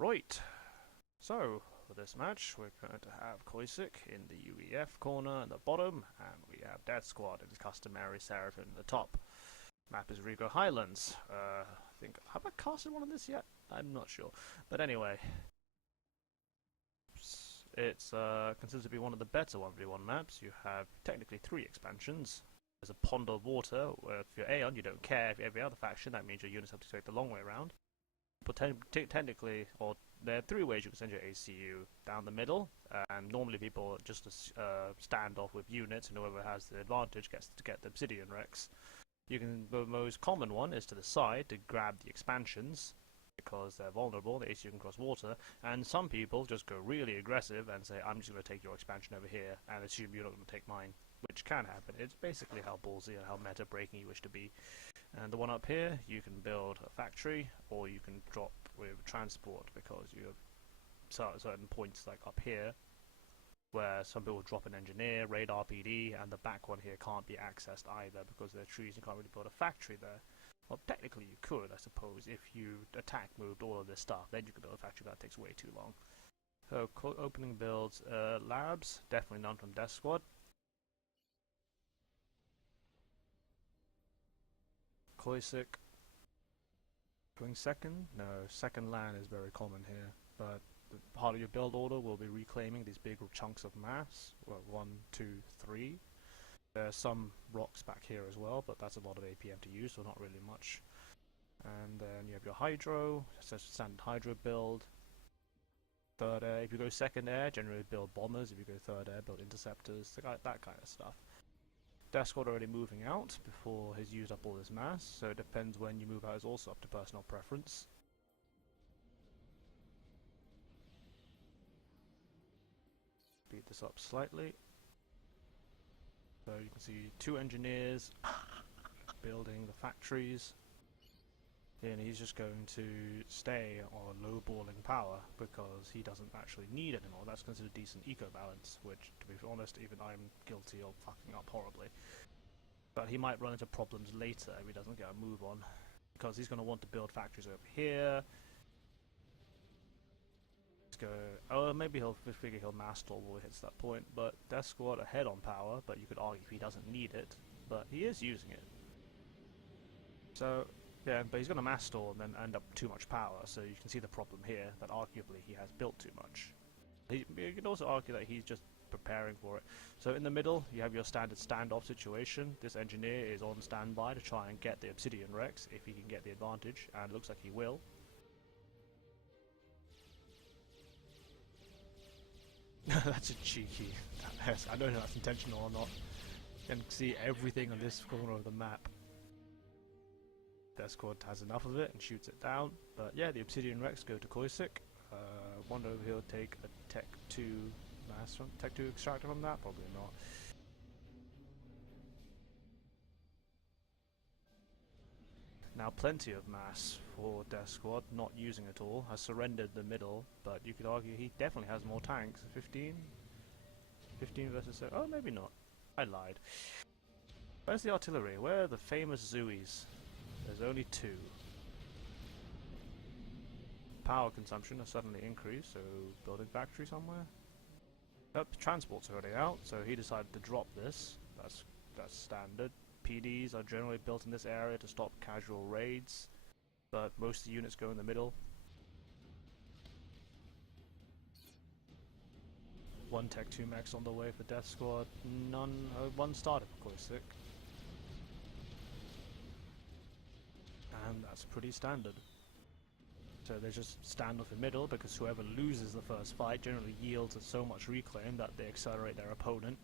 Right, so for this match we're going to have Koisix in the UEF corner at the bottom, and we have Death Squad in his customary Seraphim at the top. Map is Rigo Highlands. I think, have I casted one of this yet? I'm not sure. But anyway, it's considered to be one of the better 1v1 maps. You have technically 3 expansions. There's a pond of water, where if you're Aeon you don't care. If you're every other faction, that means your units have to take the long way around. But technically, or there are 3 ways you can send your ACU down the middle, and normally people just stand off with units, and whoever has the advantage gets to get the Obsidian Rex. The most common one is to the side to grab the expansions, because they're vulnerable, the ACU can cross water, and some people just go really aggressive and say, I'm just going to take your expansion over here, and assume you're not going to take mine, which can happen. It's basically how ballsy and how meta-breaking you wish to be. And the one up here, you can build a factory, or you can drop with transport, because you have certain points like up here, where some people drop an engineer, radar PD, and the back one here can't be accessed either, because there are trees, you can't really build a factory there. Well, technically you could, I suppose, if you attack moved all of this stuff, then you could build a factory, but that takes way too long. So, opening builds, labs, definitely none from Death Squad. Koisix going second? No, second land is very common here, but part of your build order will be reclaiming these big chunks of mass. Well, 1, 2, 3. There's some rocks back here as well, but that's a lot of APM to use, so not really much. And then you have your hydro, so standard hydro build. Third air, if you go second air, generally build bombers. If you go third air, build interceptors, that kind of stuff. Death Squad already moving out before he's used up all his mass, so it depends when you move out is also up to personal preference. Speed this up slightly. So you can see 2 engineers building the factories, and he's just going to stay on low-balling power because he doesn't actually need it anymore. That's considered decent eco-balance, which, to be honest, even I'm guilty of fucking up horribly. But he might run into problems later if he doesn't get a move on, because he's going to want to build factories over here. Maybe he'll figure he'll mass stall before he hits that point, but Death Squad ahead on power, but you could argue he doesn't need it, but he is using it. So, yeah, but he's going to mass stall and then end up too much power, so you can see the problem here, that arguably he has built too much. You could also argue that he's just preparing for it. So in the middle, you have your standard standoff situation. This engineer is on standby to try and get the Obsidian Rex, if he can get the advantage, and it looks like he will. That's a cheeky. I don't know if that's intentional or not. You can see everything on this corner of the map. Death Squad has enough of it and shoots it down. But yeah, the Obsidian Rex go to Koisix. Wonder if he'll take a Tech 2 mass from Tech 2 extractor from that? Probably not. Now plenty of mass for Death Squad, not using it all, has surrendered the middle, but you could argue he definitely has more tanks. 15? 15 versus 7? Oh, maybe not. I lied. Where's the artillery? Where are the famous Zuis? There's only 2. Power consumption has suddenly increased, so building factory somewhere? Oh, transport's already out, so he decided to drop this. That's standard. PDs are generally built in this area to stop casual raids, but most of the units go in the middle. 1 Tech 2 mechs on the way for Death Squad. One started for Koisix. And that's pretty standard. So they just stand off the middle, because whoever loses the first fight generally yields at so much reclaim that they accelerate their opponent.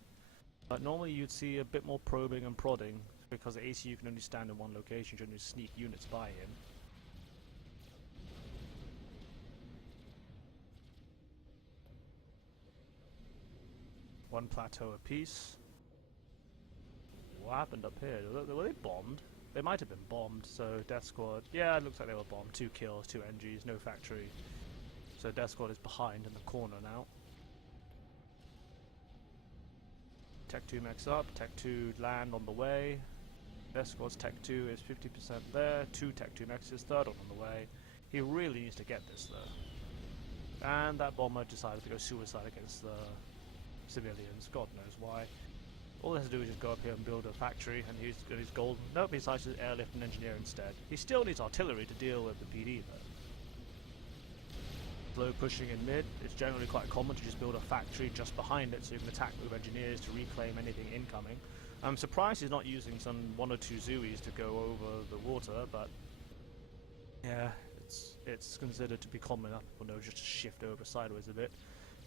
But normally you'd see a bit more probing and prodding, because the ACU can only stand in one location, you shouldn't sneak units by him. One plateau apiece. What happened up here? Were they bombed? They might have been bombed, so Death Squad... Yeah, it looks like they were bombed. 2 kills, 2 NGs, no factory. So Death Squad is behind in the corner now. Tech 2 mechs up, Tech 2 land on the way. Death Squad's Tech 2 is 50% there, 2 Tech 2 mechs is third on the way. He really needs to get this though. and that bomber decided to go suicide against the civilians. God knows why. All he has to do is just go up here and build a factory, and he's got his gold. Nope, he decides to airlift and engineer instead. He still needs artillery to deal with the PD though. Slow pushing in mid, it's generally quite common to just build a factory just behind it so you can attack with engineers to reclaim anything incoming. I'm surprised he's not using some 1 or 2 Zuis to go over the water, but yeah, it's considered to be common enough, people know, just to shift over sideways a bit.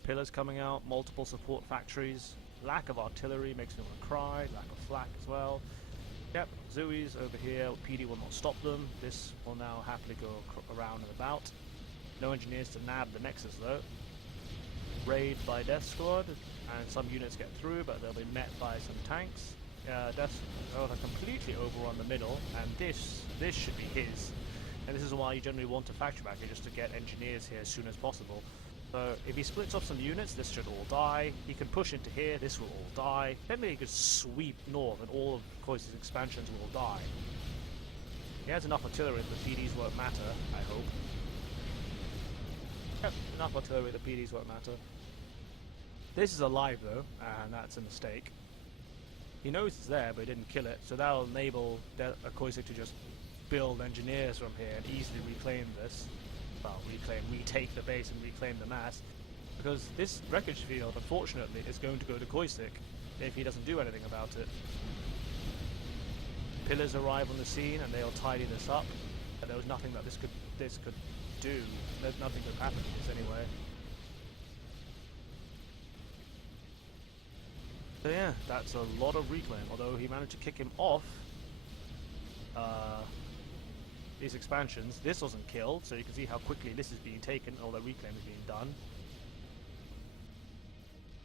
Pillars coming out, multiple support factories, lack of artillery makes me want to cry, lack of flak as well. Yep, Zuis over here, PD will not stop them, this will now happily go around and about. No engineers to nab the Nexus though. Raid by Death Squad, and some units get through, but they'll be met by some tanks. Death Squad are completely overrun the middle, and this should be his. And this is why you generally want a factory back here, just to get engineers here as soon as possible. So if he splits off some units, this should all die. He can push into here, this will all die. Then he could sweep north, and all of Koisix's expansions will die. He has enough artillery that the PDs won't matter, I hope. Yep, enough artillery, the PDs won't matter. This is alive though, and that's a mistake. He knows it's there, but he didn't kill it, so that'll enable Koisix to just build engineers from here and easily reclaim this. Well, retake the base and reclaim the mass. Because this wreckage field, unfortunately, is going to go to Koisix if he doesn't do anything about it. Pillars arrive on the scene and they'll tidy this up. But there was nothing that this could do. There's nothing could happen to this anyway. So yeah, that's a lot of reclaim, although he managed to kick him off these expansions. This wasn't killed, so you can see how quickly this is being taken, all the reclaim is being done.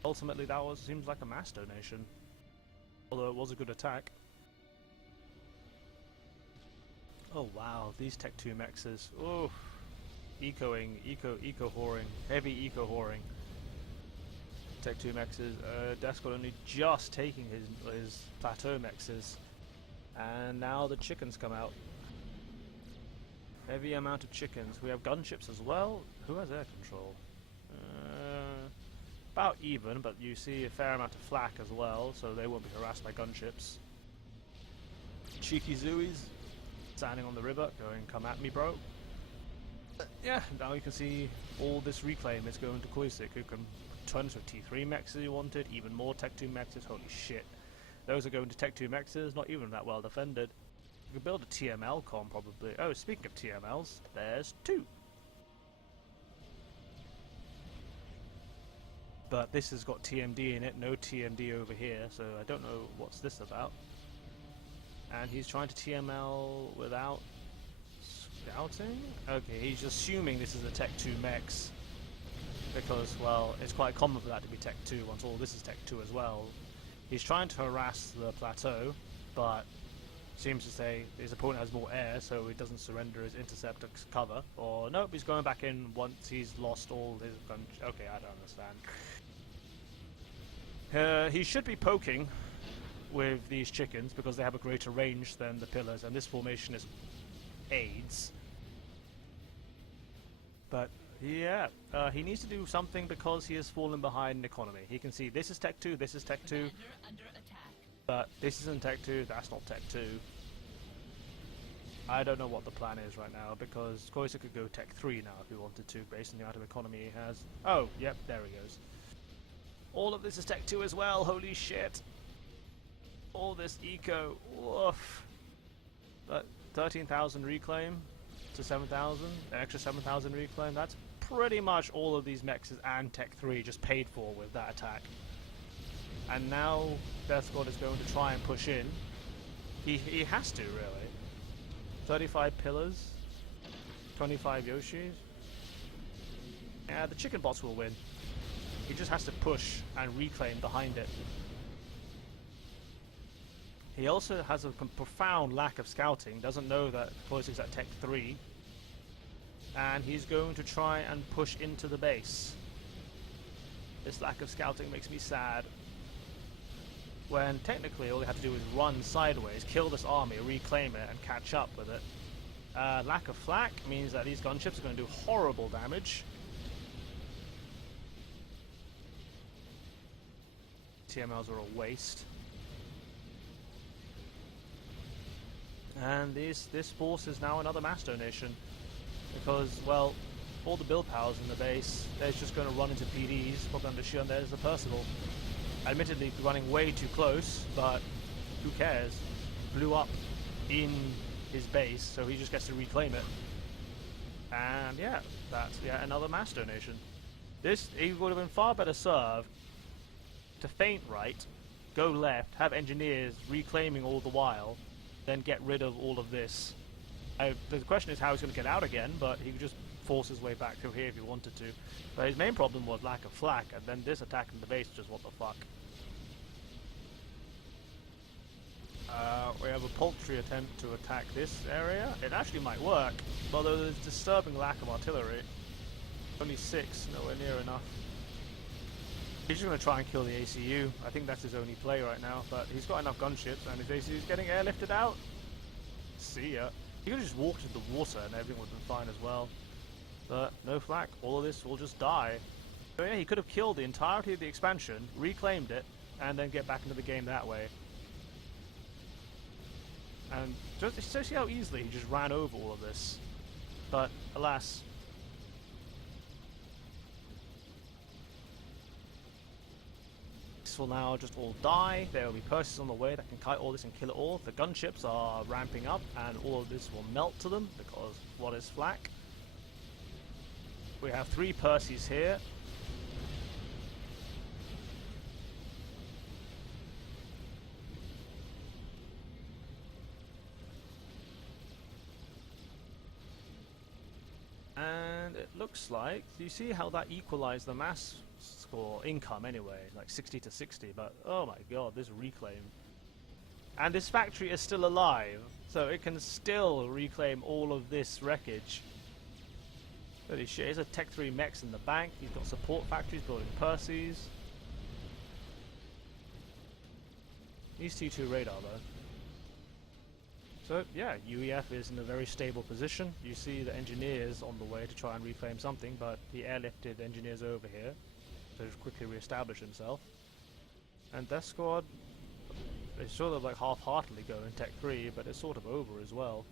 Ultimately that seems like a mass donation, although it was a good attack. Oh wow, these Tech 2 mexes, oh, eco-whoring, heavy eco-whoring. Tech 2 mexes, Death Squad only just taking his plateau mexes, and now the chickens come out. Heavy amount of chickens. We have gunships as well. Who has air control? About even, but you see a fair amount of flak as well, so they won't be harassed by gunships. Cheeky Zuis standing on the river, going, "Come at me, bro." Yeah, now you can see all this reclaim is going to Koisix, who can turn into a T3 mexes he wanted, even more Tech 2 mexes. Holy shit. Those are going to Tech 2 mexes, not even that well defended. You can build a TML com probably. Oh, speaking of TMLs, there's 2. But this has got TMD in it, no TMD over here, so I don't know what's this about. And he's trying to TML without scouting? Okay, he's assuming this is a Tech 2 mex. Because, well, it's quite common for that to be Tech 2 once all this is Tech 2 as well. He's trying to harass the plateau, but seems to say his opponent has more air, so he doesn't surrender his intercept cover. Or nope, he's going back in once he's lost all his gun. Okay, I don't understand. He should be poking with these chickens because they have a greater range than the pillars, and this formation is aids. But yeah, he needs to do something because he has fallen behind in economy. He can see this is Tech 2, this is Tech 2. But this isn't Tech 2, that's not Tech 2. I don't know what the plan is right now, because Koisix could go Tech 3 now if he wanted to, based on the amount of economy he has. Oh, yep, there he goes. All of this is Tech 2 as well, holy shit. All this eco, woof. But 13,000 reclaim to 7,000, an extra 7,000 reclaim, that's pretty much all of these mexes and Tech 3 just paid for with that attack. And now Death Squad is going to try and push in. He has to, really. 35 pillars, 25 Yoshis. Yeah, the chicken bots will win. He just has to push and reclaim behind it. He also has a profound lack of scouting, doesn't know that Koisix is at Tech 3. And he's going to try and push into the base. This lack of scouting makes me sad. When technically all they have to do is run sideways, kill this army, reclaim it, and catch up with it. Lack of flak means that these gunships are going to do horrible damage. TMLs are a waste. And this force is now another mass donation. Because, well, all the build powers in the base, they're just going to run into PDs, probably under Shun. There's the Percival. Admittedly, running way too close, but who cares? Blew up in his base, so he just gets to reclaim it. And yeah, that's yet another mass donation. He would have been far better served to feint right, go left, have engineers reclaiming all the while, then get rid of all of this. The question is how he's going to get out again, but he could just force his way back through here if he wanted to. But his main problem was lack of flak, and then this attack in the base, just what the fuck. We have a paltry attempt to attack this area. It actually might work, although there's disturbing lack of artillery. Only 6, nowhere near enough. He's just going to try and kill the ACU. I think that's his only play right now, but he's got enough gunships, and his ACU is getting airlifted out. See ya. He could have just walked into the water and everything would have been fine as well. But no flak, all of this will just die. So yeah, he could have killed the entirety of the expansion, reclaimed it, and then get back into the game that way. And just see how easily he just ran over all of this. But alas. This will now just all die. There will be Percy's on the way that can kite all this and kill it all. The gunships are ramping up and all of this will melt to them because what is flak? We have 3 Percys here. And it looks like, do you see how that equalized the mass score income anyway, like 60 to 60, but oh my god, this reclaim. And this factory is still alive, so it can still reclaim all of this wreckage. Holy shit, here's a Tech 3 mechs in the bank, he's got support factories building Percys. He's T2 radar though. So yeah, UEF is in a very stable position. You see the engineers on the way to try and reclaim something, but he airlifted engineers over here to quickly re-establish himself. And Death Squad is sort of like half-heartedly going Tech 3, but it's sort of over as well.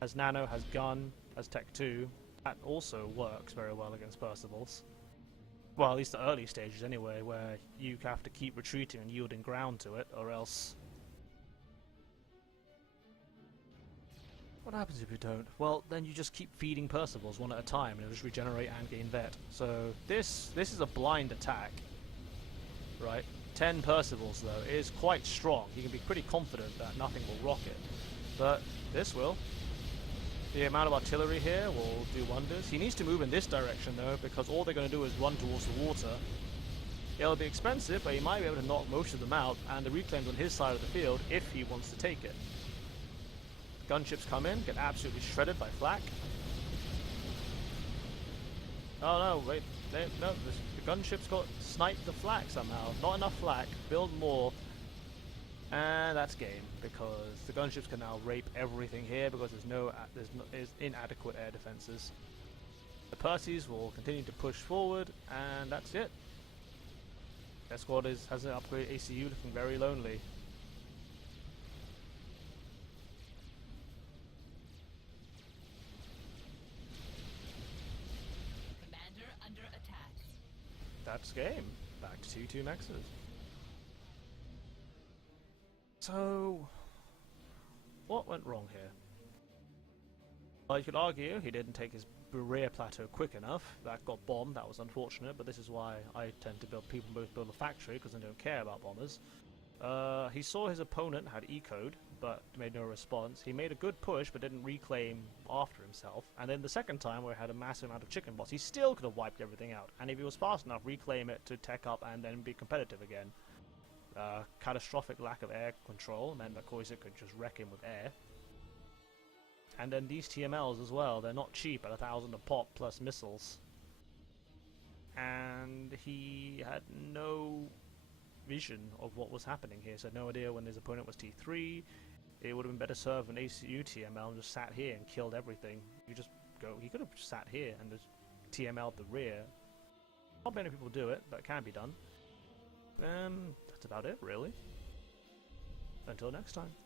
As Nano, has Gun, as Tech 2, that also works very well against Percivals. Well, at least the early stages anyway, where you have to keep retreating and yielding ground to it, or else... What happens if you don't? Well, then you just keep feeding Percivals one at a time and it'll just regenerate and gain vet. So this is a blind attack, right? 10 Percivals though is quite strong. You can be pretty confident that nothing will rock it. But this will. The amount of artillery here will do wonders. He needs to move in this direction though, because all they're going to do is run towards the water. It'll be expensive, but he might be able to knock most of them out, and the reclaim's on his side of the field if he wants to take it. Gunships come in, get absolutely shredded by flak. Oh no, wait, no, the gunships got sniped the flak somehow. Not enough flak, build more, and that's game, because the gunships can now rape everything here because there's inadequate air defenses. The Percys will continue to push forward, and that's it. Their squad has an upgrade ACU looking very lonely. That's game. Back to 2-2 mexes. So, what went wrong here? Well, you could argue he didn't take his rear plateau quick enough. That got bombed. That was unfortunate, but this is why I tend to build a factory, because I don't care about bombers. He saw his opponent had E-code, but made no response. He made a good push, but didn't reclaim after himself. And then the second time, where he had a massive amount of chicken bots, he still could have wiped everything out. And if he was fast enough, reclaim it to tech up and then be competitive again. Catastrophic lack of air control meant that Koisix could just wreck him with air. And then these TMLs as well, they're not cheap at 1,000 a pop plus missiles. And he had no vision of what was happening here, so no idea when his opponent was T3. It would have been better served an ACU TML and just sat here and killed everything. He could have just sat here and just TML'd the rear. Not many people do it, but it can be done. That's about it, really. Until next time.